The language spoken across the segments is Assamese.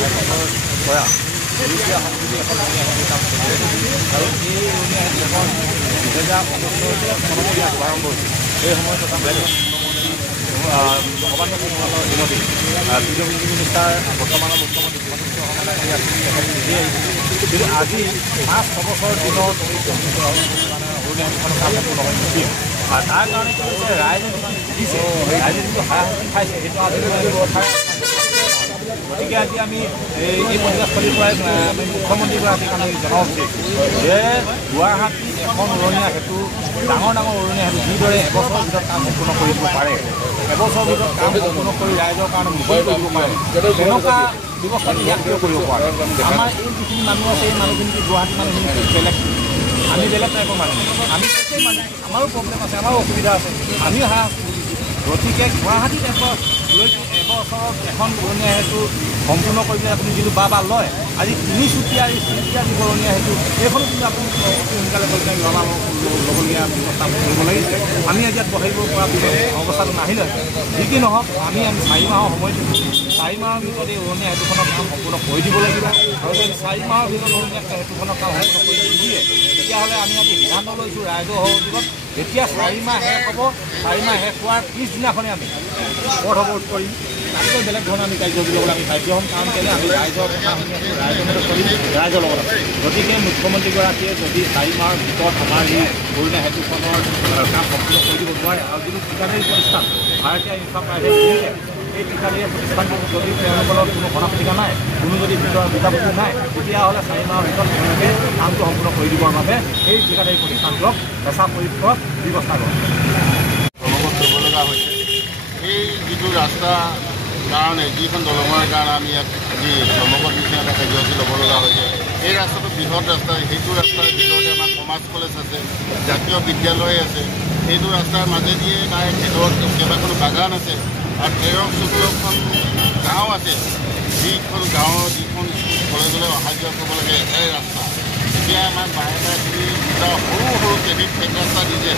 কৰা সেউজীয়া সংস্কৃতি এখন উৰণীয়া সেঁতু কাম চলি আছে আৰু এই উৰণীয়া সেঁতু এখন 2019 চনতে ইয়াত আৰম্ভ হৈছিল। সেই সময়ত সৰ্বানন্দ সোণোৱালৰ দিনতে পিডব্লিউডি মিনিষ্টাৰ বৰ্তমানৰ মুখ্যমন্ত্ৰী হিমন্ত বিশ্ব শৰ্মাই এই আঁচনি তেখেত নিজে আহিছিল। কিন্তু আজি 5-6 বছৰ দিনত উৰণীয়া সেঁতুখনৰ কাম সম্পূৰ্ণ হৈ নিদিয়ে আৰু তাৰ কাৰণে কি হৈছে ৰাইজে দিছে ৰাইজে যিটো হাৰাশাস্তি খাইছে সেইটো আজিলৈ কথা। গতিকে আজি আমি এই পঞ্চায়তস্থলীৰ পৰাই আমি মুখ্যমন্ত্ৰীগৰাকীক আমি জনাব বিচাৰিছোঁ যে গুৱাহাটীত এখন উৰণীয়া সেঁতু ডাঙৰ উৰণীয়া সেঁতু যিদৰে এবছৰৰ ভিতৰত কাম সম্পূৰ্ণ কৰিব পাৰে, এবছৰৰ ভিতৰত কাম সম্পূৰ্ণ কৰি ৰাইজৰ কাৰণে মুকলি কৰিব পাৰে, তেনেকুৱা ব্যৱস্থাটো ইয়াত কিয় কৰিব পাৰে। আমাৰ এই যিখিনি মানুহ আছে এই মানুহখিনি গুৱাহাটী মানুহখিনি বেলেগ, আমি বেলেগ টাইপৰ মানুহ, আমি সেই মানুহ আমাৰো প্ৰব্লেম আছে, আমাৰো অসুবিধা আছে, আমিও হাৰাশাস্তি ভুগিছোঁ। গতিকে গুৱাহাটীত এবছৰত এখন উৰণীয়া সেঁতু সম্পূৰ্ণ কৰিবলৈ আপুনি যিটো বা লয়, আজি তিনিচুকীয়া এই চিৰিকীয়া যি উৰণীয়া সেঁতু এইখনো কিন্তু আপুনি অতি সোনকালে কৰি ল'বলগীয়া ব্যৱস্থা কৰিব লাগিছে। আমি ইয়াত বহিব পৰা অৱস্থাটো নাহিলে যি কি নহওক আমি 4 মাহৰ সময় দিছোঁ। 4 মাহৰ ভিতৰত এই উৰণীয়া সেঁতুখনৰ কাম সম্পূৰ্ণ কৰি দিব লাগিব আৰু যদি 4 মাহৰ ভিতৰত উৰণীয়া সেঁতুখনৰ কাম সম্পূৰ্ণ কৰি নিদিয়ে তেতিয়াহ'লে আমি আজি সিদ্ধান্ত লৈছোঁ ৰাইজৰ সহযোগত যেতিয়া 4 মাহ শেষ হ'ব, 4 মাহ শেষ হোৱাৰ পিছদিনাখনে আমি পথ অৱৰোধ কৰিম। তাতকৈ বেলেগ ধৰণৰ আমি কাৰ্যসূচী ল'বলৈ আমি বাধ্য হ'ম, কাৰণ কেলৈ আমি ৰাইজৰ কথা শুনি আছোঁ, ৰাইজৰ মতে চলিম, ৰাইজৰ লগত আছে। গতিকে মুখ্যমন্ত্ৰীগৰাকীয়ে যদি 4 মাহৰ ভিতৰত আমাৰ এই উৰণীয়া সেঁতুখনৰ কাম সম্পূৰ্ণ কৰি দিব নোৱাৰে আৰু যিটো ঠিকাদাৰী প্ৰতিষ্ঠান ভাৰতীয় ইনফ্ৰা প্ৰাইভেট লিমিটেড, এই ঠিকাদাৰী প্ৰতিষ্ঠানটো যদি তেওঁলোকৰ কোনো কথা ঠিকা নাই, কোনো যদি বুজাবুজি নাই, তেতিয়াহ'লে 4 মাহৰ ভিতৰত তেওঁলোকে কামটো সম্পূৰ্ণ কৰি দিবৰ বাবে সেই ঠিকাদাৰী প্ৰতিষ্ঠানটোক পেচা পৰীক্ষক ব্যৱস্থা কৰে। অনুভৱ কৰিব লগা হৈছে এই যিটো ৰাস্তা কাৰণে, যিখন দলঙৰ কাৰণে আমি ইয়াত আজি ধৰ্মঘট নিচিনা এটা কাৰ্যসূচী ল'ব লগা হৈছে। এই ৰাস্তাটো বৃহৎ ৰাস্তা, সেইটো ৰাস্তাৰ ভিতৰতে আমাৰ কমাৰ্চ কলেজ আছে, জাতীয় বিদ্যালয় আছে, সেইটো ৰাস্তাৰ মাজেদিয়ে তাৰ ভিতৰত কেইবাখনো বাগান আছে আৰু 13-14খন গাঁও আছে। যিখন গাঁৱৰ যিখন কলেজলৈ অহা যোৱা কৰিব লাগে এটাই ৰাস্তা, এতিয়া আমাৰ বাৰে তুমি দুটা সৰু কেবিত ফেক ৰাস্তা দিছে।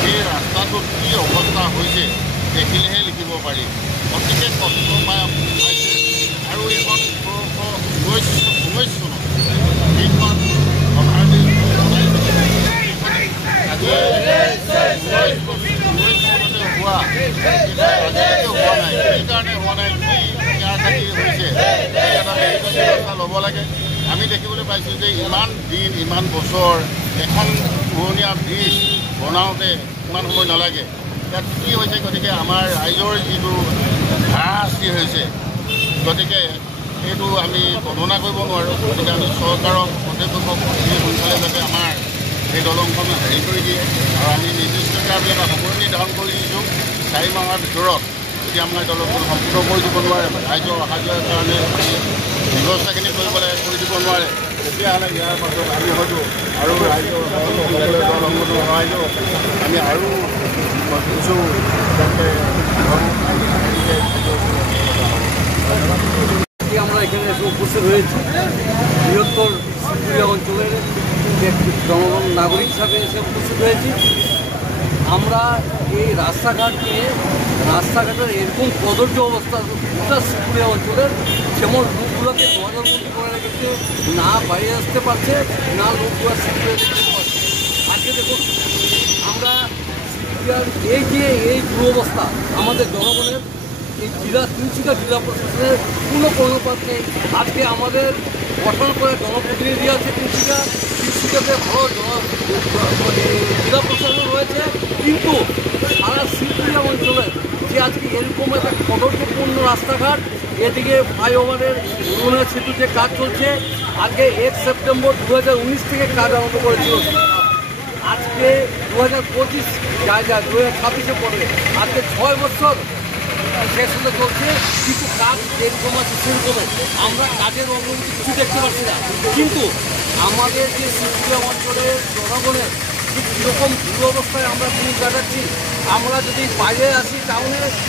সেই ৰাস্তাটোত কি অৱস্থা হৈছে দেখিলেহে লিখিব পাৰি। গতিকে কষ্ট পাইছে আৰু এইখন 1919 চনত যিখন অভাৰব্ৰিজ আজি 19 চনতে হোৱা আজিলৈকে হোৱা নাই। সেইকাৰণে হোৱা নাই কি ইয়াৰ থাকি হৈছে এটা ব্যৱস্থা ল'ব লাগে। আমি দেখিবলৈ পাইছোঁ যে ইমান দিন ইমান বছৰ এখন পুৰণীয়া ব্ৰিজ বনাওঁতে ইমান সময় নালাগে। ইয়াত কি হৈছে, গতিকে আমাৰ ৰাইজৰ যিটো হাৰাশাস্তি হৈছে, গতিকে এইটো আমি বৰ্ণনা কৰিব নোৱাৰোঁ। গতিকে আমি চৰকাৰক কৰ্তৃপক্ষক সোনকালে যাতে আমাৰ এই দলংখন হেৰি কৰি দিয়ে আৰু আমি নিৰ্দিষ্টকৈ আমি এটা সময় নিৰ্ধাৰণ কৰি দিছোঁ 4 মাহৰ ভিতৰত যদি আমাৰ দলংখন সম্পূৰ্ণ কৰি দিব নোৱাৰে, ৰাইজৰ অহা যোৱাৰ কাৰণে ব্যৱস্থাখিনি কৰিব লাগে, কৰি দিব নোৱাৰে, তেতিয়াহ'লে ইয়াৰ পাছত আমি হয়তো আৰু ৰাইজৰ দলংখনৰ ৰাইজৰ আমি আৰু কিছু যাতে আমরা এখানে এসে উপস্থিত হয়েছি বৃহত্তর শিবপুরিয়া অঞ্চলের জনগণ নাগরিক হিসাবে এসে উপস্থিত হয়েছি। আমরা এই রাস্তাঘাটের এরকম কদর্য অবস্থা গোটা শিবপুরিয়া অঞ্চলের, যেমন লোকগুলোকে দোয়ানবন্দি করে রেখেছে, না বাইরে আসতে পারছে, না লোকগুলো শিবপুরিয়া দেখতে পারছে। আজকে দেখুন আমরা শিবপুরিয়ার এই দুরবস্থা আমাদের জনগণের, এই তিনশিকা জেলা প্রশাসনের কোনো কর্মপাত নেই। আজকে আমাদের গঠন করে জনপ্রতিনিধি আছে তিনশিকাতে ভালো জেলা প্রশাসন রয়েছে, কিন্তু সারা শিবপুরিয়া অঞ্চলে যে আজকে এরকম একটা কদর্যপূর্ণ রাস্তাঘাট, এদিকে ফ্লাইওভারের উন্নয়ন সেতু যে কাজ চলছে, আগে 1 সেপ্টেম্বর 2019 থেকে কাজ আরম্ভ করেছিল, আজকে 2025 যায় 2026-এ পড়বে, আজকে 6 বছর শেষ হতে চলছে, কিছু কাজ যেরকম আছে সেরকম আমরা কাজের অগ্রগতি কিছু দেখতে পাচ্ছি না। কিন্তু আমাদের যে শিবপুরিয়া অঞ্চলের জনগণের ঠিক কীরকম দুরবস্থায় আমরা দিন কাটাচ্ছি, আমরা যদি বাইরে আসি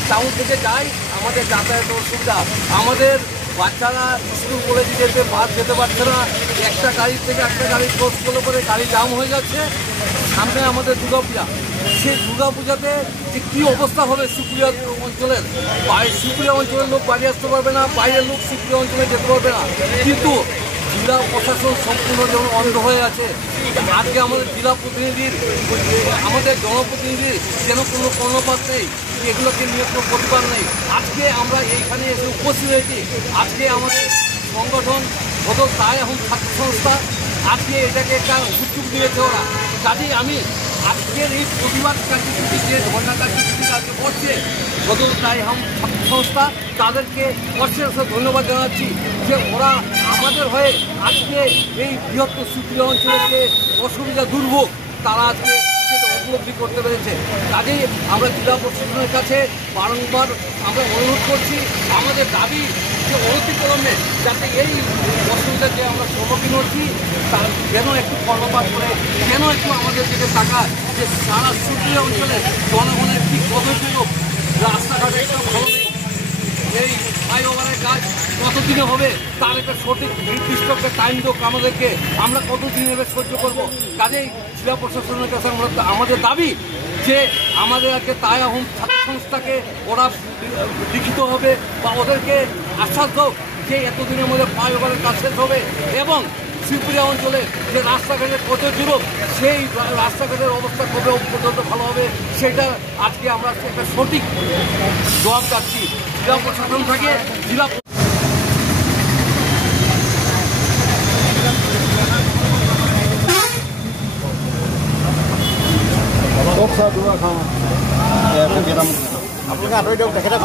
টাউন থেকে যাই, আমাদের যাতায়াতের অসুবিধা, আমাদের বাচ্চারা স্কুল কলেজে বাস যেতে পারছে না, একটা গাড়ি থেকে একটা গাড়ি ক্রস করলে পরে গাড়ি জাম হয়ে যাচ্ছে। সামনে আমাদের দুর্গাপূজা, সেই দুর্গাপূজাতে যে কী অবস্থা হবে শিবপুরিয়া অঞ্চলের, শিবপুরিয়া অঞ্চলের লোক বাড়ি আসতে পারবে না, বাইরের লোক শিবপুরিয়া অঞ্চলে যেতে পারবে না। কিন্তু জেলা প্রশাসন সম্পূর্ণ যেমন অন্ধ হয়ে আছে, আজকে আমাদের জেলা প্রতিনিধির, আমাদের জনপ্রতিনিধির যেন কোনো কর্ণপাত নেই, এগুলোকে নিয়ে কোনো প্রতিবাদ নেই। আজকে আমরা এইখানে এসে উপস্থিত হয়েছি, আজকে আমাদের সংগঠন বদল তাই এখন ছাত্র সংস্থা আজকে এটাকে একটা উদ্যোগ নিয়েছে ওরা। কাজেই আমি আজকের এই প্রতিবাদ কার্যসূচি যে ধর্ণা কার্যসূচি আজকে করছে বদল তাই এখন ছাত্র সংস্থা, তাদেরকে অশেষ ধন্যবাদ জানাচ্ছি যে ওরা আমাদের হয়ে আজকে এই বৃহত্তর শিবপুরিয়া অঞ্চলের যে অসুবিধা দুর্ভোগ তারা আজকে সেটা উপলব্ধি করতে পেরেছে। কাজেই আমরা জেলা প্রশাসনের কাছে বারংবার আমরা অনুরোধ করছি, আমাদের দাবি যে অনতিক্রমে যাতে এই অসুবিধা যে আমরা সম্মুখীন হচ্ছি তার যেন একটু কর্ণপাত করে, যেন একটু আমাদের দিকে তাকায় যে সারা শিবপুরিয়া অঞ্চলে জনগণের ঠিক কতটুকু রাস্তাঘাটে একটা ভালো নেই, এই ফ্লাইওভারের কাজ কতদিনে হবে তার একটা সঠিক নির্দিষ্ট একটা টাইম হোক আমাদেরকে, আমরা কতদিন এবার সহ্য করবো। কাজেই জেলা প্রশাসনের কাছে আমাদের দাবি যে আমাদের আজকে তাই এখন ছাত্র সংস্থাকে ওরা লিখিত হবে বা ওদেরকে আশ্বাস হোক যে এতদিনের মধ্যে ফ্লাইওভারের কাজ শেষ হবে এবং শিবপুরিয়া অঞ্চলে যে রাস্তাঘাটের প্রচুর সেই রাস্তাঘাটের অবস্থা কবে পর্যন্ত ভালো হবে সেটা আজকে আমরা একটা সঠিক জবাব চাচ্ছি জেলা প্রশাসন থেকে। আপোনালোকে আঁতৰি দিয়ক, তেখেতে